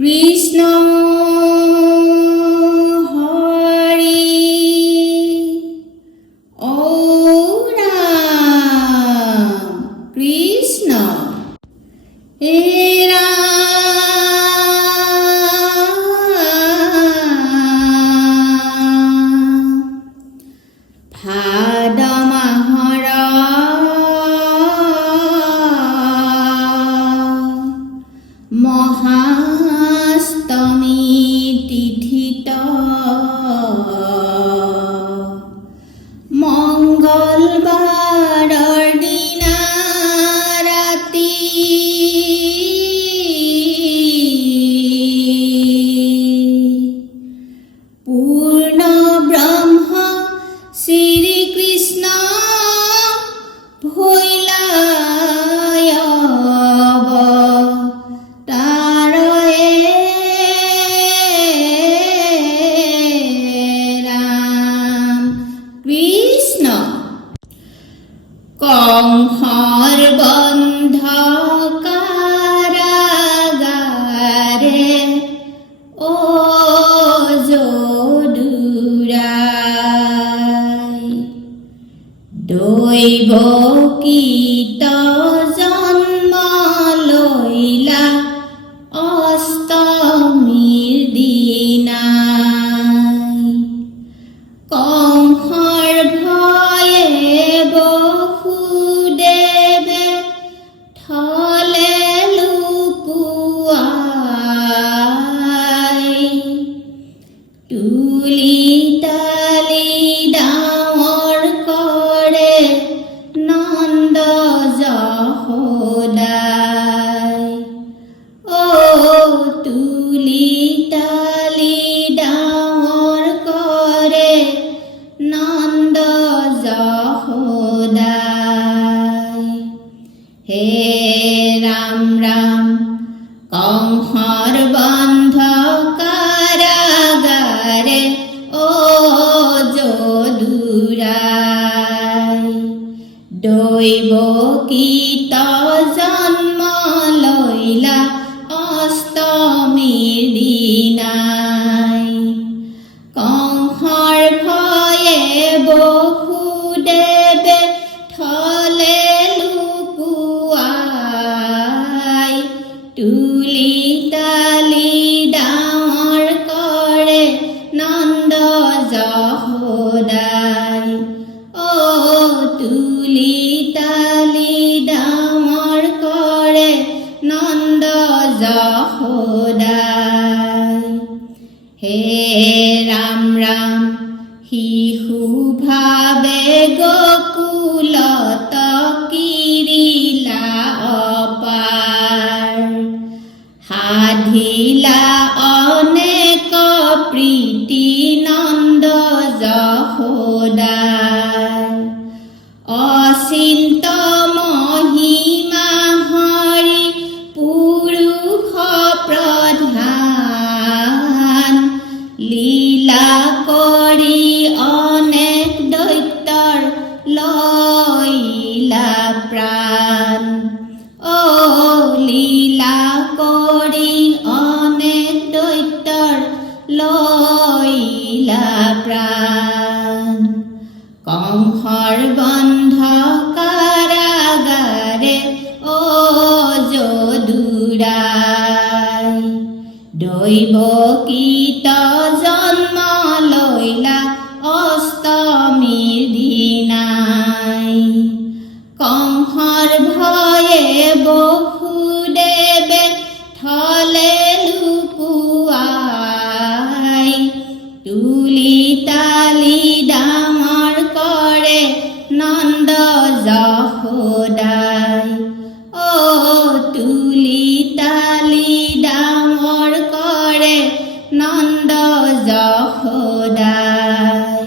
কৃষ্ণ হরি ও রাম কৃষ্ণ হে ভাদ মাহৰ মহাষ্টমী তিথিত মঙ্গলবাৰৰ দিনা ৰাতি পূৰ্ণ ব্ৰহ্ম শ্ৰীকৃষ্ণ ভৈলায় অৱতাৰয়ে ৰাম কৃষ্ণ কংসৰ বন্ধ কাৰাগাৰে ও যদুৰায় দৈৱকীত জন্ম লৈলা অষ্টমীৰ দিনাই কংসৰ ভয়ে বসুদেৱে থলে লুকুৱাই তুলি তালি ডাঙৰ কৰে নন্দ যশোদাই ও তুলি তালি ডাঙৰ কৰে নন্দ যশোদাই হে ৰাম ৰাম কংসৰ বন্ধ কাৰাগাৰে ও যদুৰায় দৈৱকীত জন্ম লৈলা অষ্টমীৰ দিনাই কংসৰ ভয়ে বসুদেৱে থলে লুকুৱাই তুলি তালি ডাঙৰ কৰে নন্দ যশোদাই ও তুলি তালি ডাঙৰ কৰে নন্দ যশোদাই হে ৰাম ৰাম শিশু ভাবে গকুলত কিৰিলা অপাৰ সাধিলা অনেক প্ৰীতি নন্দ যশোদাৰ অচিন্ত মহিমা হৰি পুৰুষ প্ৰধান লীলা কৰি অনেক দৈত্যৰ লৈলা প্ৰাণ ও লীলা কৰি অনেক দৈত্যৰ লৈলা প্ৰাণ কংসৰ বন্ধ কাৰাগাৰে ও যদুৰায় দৈৱকীত জন্ম লৈলা অষ্টমীৰ দিনাই কংসৰ ভয়ে বসুদেৱে থলে লুকুৱাই তুলি তালি ডাঙৰ কৰে নন্দ যশোদাই ও তুলি তালি ডাঙৰ কৰে নন্দ যশোদাই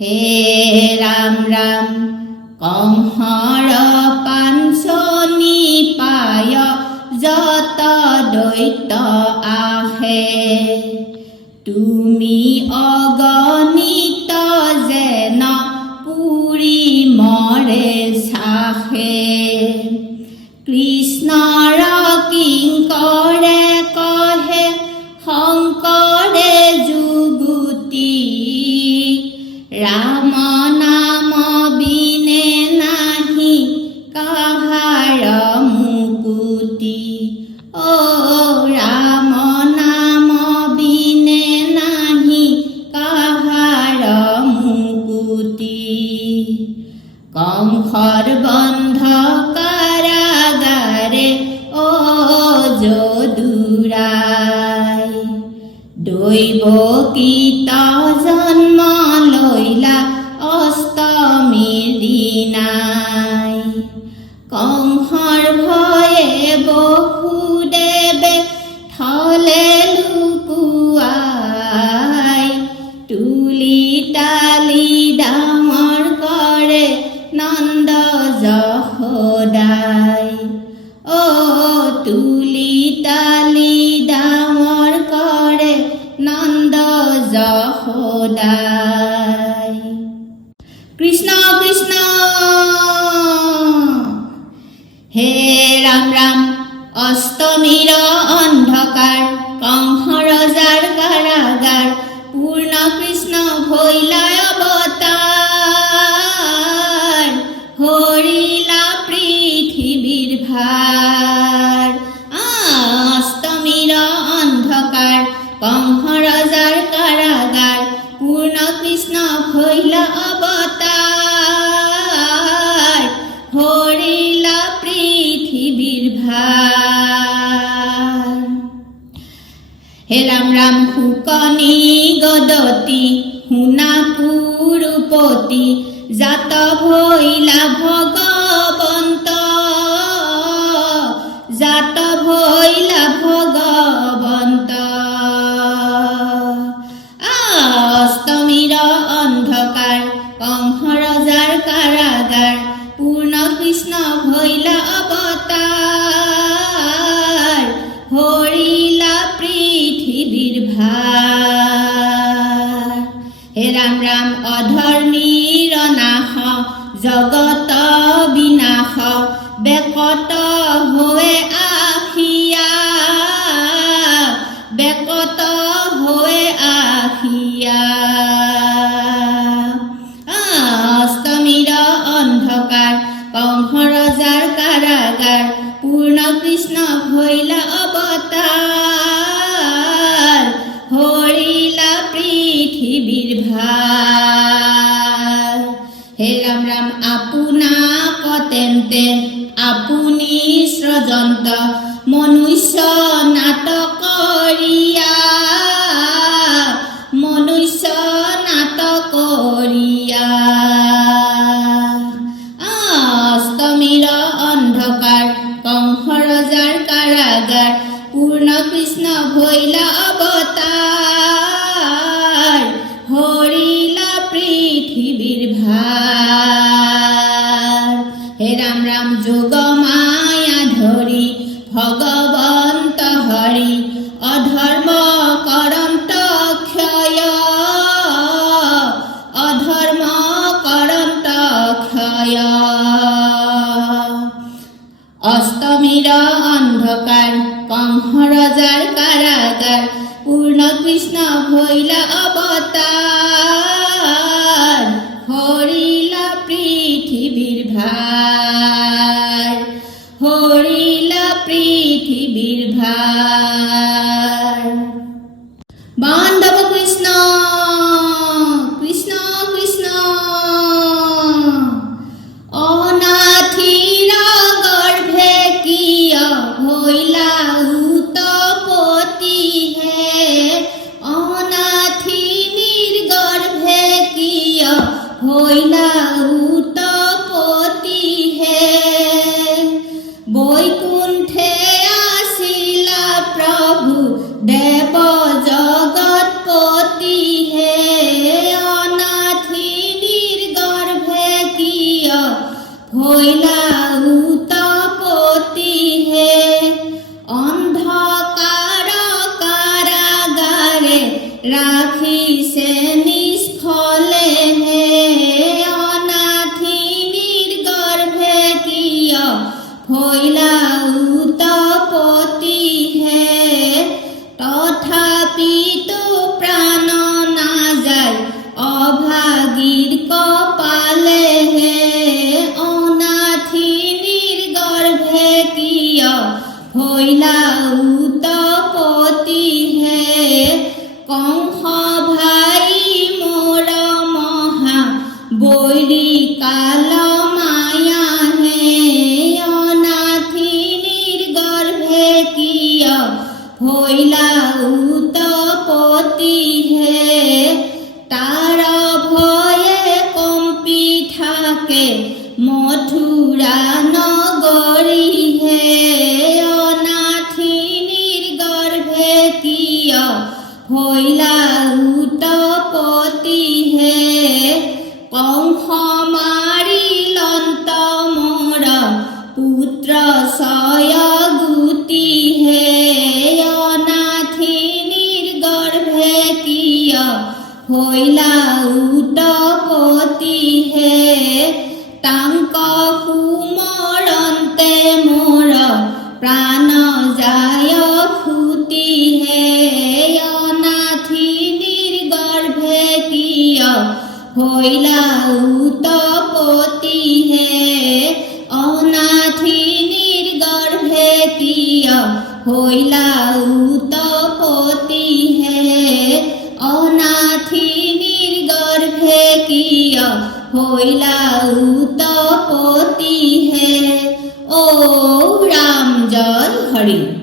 হে ৰাম ৰাম কংসৰ পাঞ্চনি পায় যত দৈত্য আহে তুমি অগণিত যেন পুৰি মৰে চাহে কৃষ্ণৰ কিংকৰে কহে তুলি তালি ডাঙৰ কৰে নন্দ যশোদাই। কৃষ্ণ কৃষ্ণ হে ৰাম ৰাম অষ্টমীৰ অন্ধকাৰ কংস ৰজাৰ কাৰাগাৰ পূৰ্ণ কৃষ্ণ ভৈলাই অৱতাৰ হৰিলা পৃথিৱীৰ ভাৰ। অষ্টমীৰ অন্ধকাৰ কংস ৰজাৰ কাৰাগাৰ পূৰ্ণ কৃষ্ণ ভৈলা অৱতাৰ হৰিলা পৃথিৱীৰ ভাৰ। হে ৰাম ৰাম শুকনি গদতি শুনা কুৰুপতি জাত ভৈলা ভগৱন্ত জাত ভৈলা ভগৱন্ত। অষ্টমীৰ অন্ধকাৰ কংস ৰজাৰ কাৰাগাৰ পূৰ্ণ কৃষ্ণ ভৈলা অৱতাৰ হৰিলা পৃথিৱীৰ ভাৰ। হে ৰাম ৰাম অধৰ্মীৰ নাশ জগত বিনাশ বেকত হৈ আহিয়া বেকত হৈ আহিয়া। অষ্টমীৰ অন্ধকাৰ কংস ৰজাৰ কাৰাগাৰ পূৰ্ণ কৃষ্ণ ভৈলা অৱতাৰ হৰিলা পৃথিৱীৰ ভাৰ। হে ৰাম ৰাম আপোনাক তেন্তে আপুনি সৃজন্ত মনুষ্য নাটকৰিয়া মনুষ্য নাটকৰিয়া। অষ্টমীৰ অন্ধকাৰ কংস ৰজাৰ কাৰাগাৰ পূৰ্ণ কৃষ্ণ ভৈলা অৱতাৰ হৰিলা পৃথিৱীৰ ভাৰ। হে ৰাম ৰাম যোগ মায়া ধৰি ভগৱন্ত হৰি অধৰ্ম কৰন্ত ক্ষয় অধৰ্ম কৰন্ত ক্ষয়। অষ্টমীৰ অন্ধকাৰ কংস ৰজাৰ কাৰাগাৰ পূৰ্ণ কৃষ্ণ ভৈলা অৱতাৰ হৰিলা পৃথিৱীৰ ভাৰ হৰিলা পৃথিৱীৰ ভাৰ। বান্ধৱ কৃষ্ণ কৃষ্ণ কৃষ্ণ অনাথিৰ গৰ্ভে কিয় ভৈলা উৎপত্তি হে অনাথিনীৰ গৰ্ভে কিয় ভৈলা উৎপত্তি হে। বৈকুণ্ঠে আছিলা প্ৰভু দেৱ জগৎপতি হে অনাথিনীৰ গৰ্ভে কিয় ভৈলা উৎপত্তি হে। অন্ধকাৰ কাৰাগাৰে ৰাখিছে নিষ্ফলে হে অনাথিনীৰ গৰ্ভে কিয় ভৈলা উৎপত্তি হে। তথাপিতো প্ৰাণ নাযায় অভাগীৰ কপালে হে অনাথিনীৰ গৰ্ভে কিয় ভৈলা উৎপত্তি হে। কংস ভাই মোৰ মহা বৈৰী কাল মায়া হে অনাথিনীৰ গৰ্ভে কিয় ভৈলা উৎপত্তি হে। তাৰ ভয়ে কম্পি থাকে মথুৰা নগৰী হে অনাথিনী ତାଙ୍କ କୁମରନ୍ତେ ମୋର ପ୍ରାଣ যায় ফুটি হে অনাথিনীর গর্ভে কিয় হইলা উতপতি হে অনাথিনীর গর্ভে কিয় হইলা উতপতি হে অনাথিনীর গর্ভে কিয় হইলা উতপতি হে। ও রাম জয় হরি।